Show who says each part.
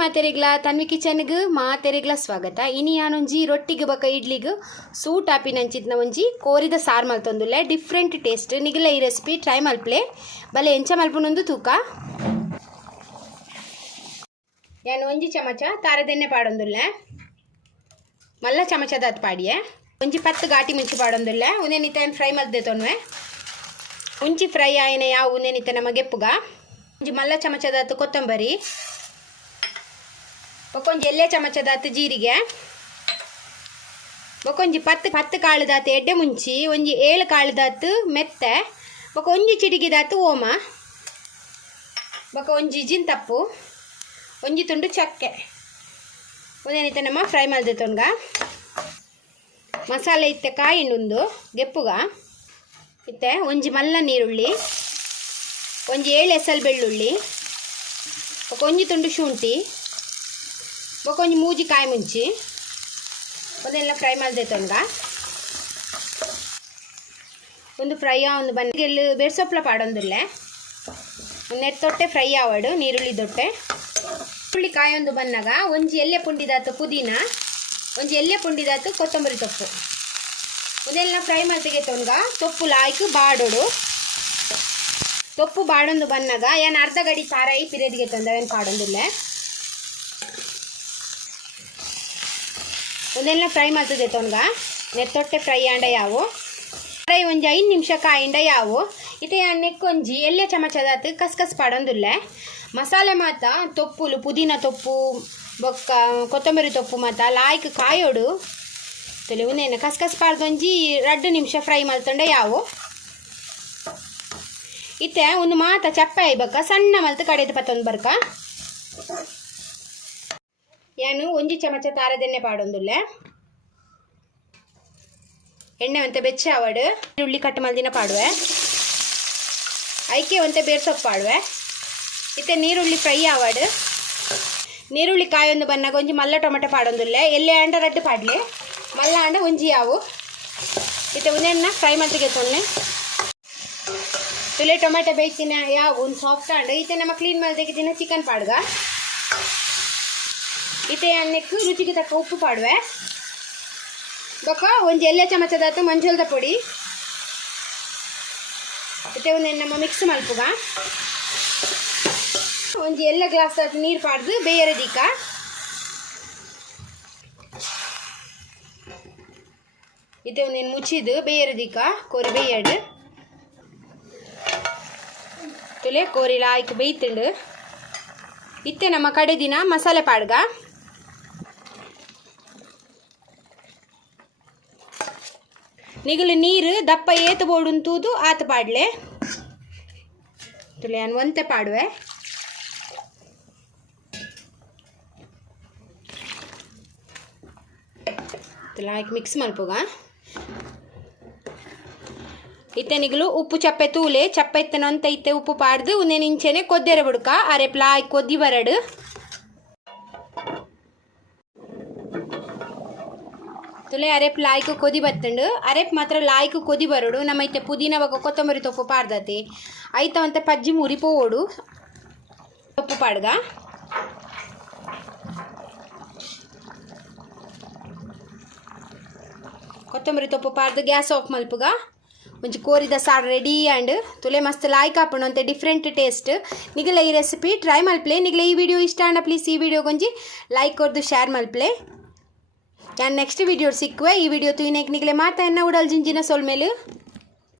Speaker 1: ಮಾತೆರೆಗ್ಲ, ತನ್ವಿ ಕಿಚನ್ಗ್ ಮಾತೆರೆಗ್ಲ ಸ್ವಾಗತ. ಇನಿ ಯಾನೊಂಜಿ ರೊಟ್ಟಿಗೆ ಬಕ ಇಡ್ಲಿಗ್ ಸೂಟ್ ಆಪಿ ನಂಚಿದ್ನ ಒಂಜಿ ಕೋರಿದ ಸಾರ್ ಮಲ್ತೊಂದುಲ್ಲೆ ಡಿಫ್ರೆಂಟ್ ಟೇಸ್ಟ್. ನಿಗಲ ಈ ರೆಸಿಪಿ ಟ್ರೈ ಮಲ್ಪ್ಲೆ. ಬಲೆ ಎಂಚ ಮಲ್ಪುನೊಂದು ತೂಕ. ಯಾನು ಒಂಜಿ ಚಮಚ ತಾರದೆಣ್ಣೆ ಪಾಡೊಂದುಲ್ಲೆ. ಮಲ್ಲ ಚಮಚದ ಅದು ಪಾಡಿಯೆ. ಒಂಜಿ ಪತ್ತು ಘಾಟಿ ಮಿಂಚಿ ಪಾಡೊಂದುಲ್ಲೆ. ಉನೇನಿತ ಫ್ರೈ ಮಲ್ದೆ ತೊನ್ವೆ ಉಂಚಿ ಫ್ರೈ ಆಯ್ನೆ ಯಾವ ಉನೇನಿತ ನಮ್ಮ ಗೆಪ್ಪುಗ ಒಂಜಿ ಮಲ್ಲ ಚಮಚದ ಅದು ಕೊತ್ತಂಬರಿ. ಬೊಕೊಂಜಿ ಎಲ್ಲೆ ಚಮಚದ ಹತ್ತು ಜೀರಿಗೆ ಬಕೊಂಜಿ ಪತ್ತು ಪತ್ತು ಕಾಳುದಾತು ಎಡ್ಡೆ ಮುಂಚಿ, ಒಂಜಿ ಏಳು ಕಾಳುದಾತು ಮೆತ್ತೆ ಬೊಕ ಒಂಜಿ ಚಿಟಿಗಿದಾತು ಓಮ ಬೊಕ ಒಂಜಿ ಜಿಂತಪ್ಪು, ಒಂಜಿ ತುಂಡು ಚಕ್ಕೆ. ಒಂದೇನೈತೆ ನಮ್ಮ ಫ್ರೈ ಮಾಡಿದೆ ತೊನ್ಗ ಮಸಾಲೆ ಇತ್ತೆ ಕಾಯಿಂಡುಂದು ಗೆಪ್ಪುಗ. ಇತ್ತೆ ಒಂಜಿ ಮಲ್ಲ ನೀರುಳ್ಳಿ, ಒಂಜಿ ಏಳು ಎಸಲ್ ಬೆಳ್ಳುಳ್ಳಿ ಒಂಜಿ ತುಂಡು ಶುಂಠಿ ಒಂಜಿ ಮೂಜಿ ಕಾಯಿ ಮುಂಚಿ. ಒಂದೆಲ್ಲ ಫ್ರೈ ಮಾಡಿದೆ ತಂಗ. ಒಂದು ಫ್ರೈ ಒಂದು ಬನ್ನಿ ಎಲ್ಲಿ ಬೆರ್ಸೊಪ್ಲ ಪಾಡೊಂದುಲ್ಲೆ. ನೆತ್ತೊಟ್ಟೆ ಫ್ರೈ ಆವಡು, ನೀರುಳ್ಳಿ ದೊಟ್ಟೆ. ಈರುಳ್ಳಿ ಕಾಯಿ ಒಂದು ಬಂದಾಗ ಒಂಜಿ ಎಲೆ ಪುಂಡಿದಾತು ಪುದೀನ, ಒಂಜಿ ಎಲೆ ಪುಂಡಿದಾತು ಕೊತ್ತಂಬರಿ ಸೊಪ್ಪು. ಒಂದೆಲ್ಲ ಫ್ರೈ ಮಾಡ್ತಿಗೆ ತೊಂಗ ತೊಪ್ಪು ಲಾಯ್ಕು ಬಾಡೋಡು. ತೊಪ್ಪು ಬಾಡೊಂದು ಬಂದಾಗ ಏನು ಅರ್ಧ ಗಡಿ ಸಾರಾಯಿ ಪಿರಿಯದಿಗೆ ತಂದ ಏನು ಪಾಡೊಂದಿಲ್ಲ. ಒಂದೆಲ್ಲ ಫ್ರೈ ಮಾಡ್ತದೆ ತೊನ್ಗ ನೆತ್ತೊಟ್ಟೆ ಫ್ರೈ ಆಂಡ ಯಾವು? ಫ್ರೈ ಒಂಜಿ ಐದು ನಿಮಿಷ ಕಾಯಿಂಡ ಯಾವು? ಇತ್ತೆ ನೆಕ್ಕೊಂಜಿ ಎಲ್ಲೆ ಕಸ್ ಕಸ್ ಪಾಡೊಂದುಲ್ಲೆ. ಮಸಾಲೆ ಮಾತ, ತೊಪ್ಪುಲು, ಪುದೀನ ತೊಪ್ಪು, ಬೊಕ್ಕ, ಕೊತ್ತಂಬರಿ ತೊಪ್ಪು ಮಾತ, ಲಾಯ್ಕ್ ಕಾಯೋಡು. ತಲೆ ಕಸ್ ಕಸ್ ಪಾಡ್ದೊಂಜಿ, ರಡ್ಡು ನಿಮಿಷ ಫ್ರೈ ಮಲ್ತೊಂಡೆ ಯಾವು? ಇತ್ತೆ, ಒಂದು ಮಾತ ಚಪ್ಪೆ ಐಬಕ್ಕ ಸಣ್ಣ ಮಲ್ತು ಕಡೆದು ಪತ್ತೊಂದು ಬರ್ಕ. ಏನು? ಒಂಜಿ ಚಮಚ ತಾರದೆಣ್ಣೆ ಪಾಡೊಂದುಲ್ಲ. ಎಣ್ಣೆ ಒಂತೆ ಬೆಚ್ಚ ಆವಡು ಈರುಳ್ಳಿ ಕಟ್ ಮಲ್ದಿನ ಪಾಡುವೆ. ಐಕೆ ಒಂತೆ ಬೇರ್ ಸೊಪ್ಪು ಪಾಡುವೆ. ಇತ್ತೆ ನೀರುಳ್ಳಿ ಫ್ರೈ ಆವಡು ನೀರುಳ್ಳಿ ಕಾಯೊಂದು ಬನ್ನಾಗ ಒಂಜಿ ಮಲ್ಲ ಟೊಮೆಟೊ ಪಾಡೊಂದುಲ್ಲ. ಎಲ್ಲಿ ಆಂಡ ರಡ್ಡು ಪಾಡ್ಲಿ. ಮಲ್ಲ ಆಂಡ ಒಂಜಿ ಯಾವು. ಇತ್ತೆ ಒಂದೆಣ್ಣ ಫ್ರೈ ಮಾಡ್ತಿಗೆ ತೊನ್ನೆ ತುಲೆ ಟೊಮೆಟೊ ಬೇಯ್ತಿನ ಯಾವ? ಒಂದು ಸಾಫ್ಟ್ ಆಂಡ. ಇತ್ತೆ ನಮ್ಮ ಕ್ಲೀನ್ ಮಾಡಿ ದಿನ ಚಿಕನ್ ಪಾಡ್ಗ. ಈತೆ ಅನ್ನಕ್ಕೆ ರುಚಿಗೆ ತಕ್ಕ ಉಪ್ಪು ಪಾಡುವೆ. ಬೊಕ್ಕ ಒಂದು ಚಮಚದ ಚಮಚದಾತು ಮಂಜುಳದ ಪುಡಿ. ಇತ್ತೆ ಒಂದು ನಮ್ಮ ಮಿಕ್ಸ್ ಮಲ್ಪುಗ ಒಂದು ಎಲ್ಲ ಗ್ಲಾಸ್ ನೀರು ಪಾಡ್ದು ಬೇಯರದಿಕ್ಕ ಇತೆ ಒಂದೇನು ಮುಚ್ಚಿದು ದೀಕ, ಕೋರಿ ಬೇಯಡು ತುಲೆ ಕೋರಿಲ ಆಯ್ಕೆ ಬೇಯ್ತುಂಡು. ಇತ್ತೆ ನಮ್ಮ ಕಡೆ ದಿನ ಮಸಾಲೆ ಪಾಡ್ಗ. ನಿಗಲು ನೀರು ದಪ್ಪ ಏತು ಬೋಡುಂತೂದು ಆತ ಪಾಡ್ಲೆ. ತುಳಿ ಒಂತೆ ಪಾಡುವೆ. ಆಯ್ಕೆ ಮಿಕ್ಸ್ ಮಲ್ಪುಗ. ಇತ್ತೆ ನಿಗಲು ಉಪ್ಪು ಚಪ್ಪೆ ತೂಲೆ, ಚಪ್ಪೆ ಇತ್ತನಂತ ಇತ್ತೆ ಉಪ್ಪು ಪಾಡ್ದು ಉನ್ನೆ ನಿಂಚೆನೆ ಕೊದ್ದೆರೆ ಬಿಡುಕ, ಅರೆ ಪ್ಲಾಯ್ ಕೊದ್ದಿ ಬರಡು. ತುಲೆ, ಅರೆಪ್ ಲಾಯ್ಕು ಕೊದಿ ಬತ್ತಂಡು. ಅರೆಪ್ ಮಾತ್ರ ಲಾಯ್ಕು ಕೊದಿ ಬರೋಡು. ನಮ್ಮ ಐತೆ ಪುದೀನ ಬಗ ಕೊತ್ತಂಬರಿ ತೊಪ್ಪು ಪಾಡ್ದತಿ. ಐತ ಅಂತ ಪಜ್ಜಿ ಮುರಿ ಪೋಡು ತೊಪ್ಪು ಪಾಡ್ಗ ಕೊತ್ತಂಬರಿ ತೊಪ್ಪು ಪಾಡ್ದು ಗ್ಯಾಸ್ ಆಫ್ ಮಲ್ಪುಗ. ಮುಂಚೆ ಕೋರಿದ ಸಾರು ರೆಡಿ ಆ್ಯಂಡ್ ತುಲೆ ಮಸ್ತ್ ಲಾಯ್ಕ್ ಹಾಪುಂಡು ಅಂತ ಡಿಫ್ರೆಂಟ್ ಟೇಸ್ಟ್ ನಿಗಲ ಈ ರೆಸಿಪಿ ಟ್ರೈ ಮಲ್ಪ್ಲೆ. ನಿಗಲ ಈ ವಿಡಿಯೋ ಇಷ್ಟ ಅಣ್ಣ ಪ್ಲೀಸ್ ಈ ವಿಡಿಯೋ ಗೊಂಜಿ ಲೈಕ್ ಕೊರ್ದು ಶೇರ್ ಮಲ್ಪ್ಲೆ. ನಾನು ನೆಕ್ಸ್ಟ್ ವಿಡಿಯೋ ಸಿಕ್ಕುವೆ? ಈ ವಿಡಿಯೋ ತೂಯಿನೇಕ್ ನಿಗಲೆ ಮಾತಾ ಎನ್ನ ಉಡಲ್ ಜಿಂಜಿನ ಸೊಲ್ಮೇಲು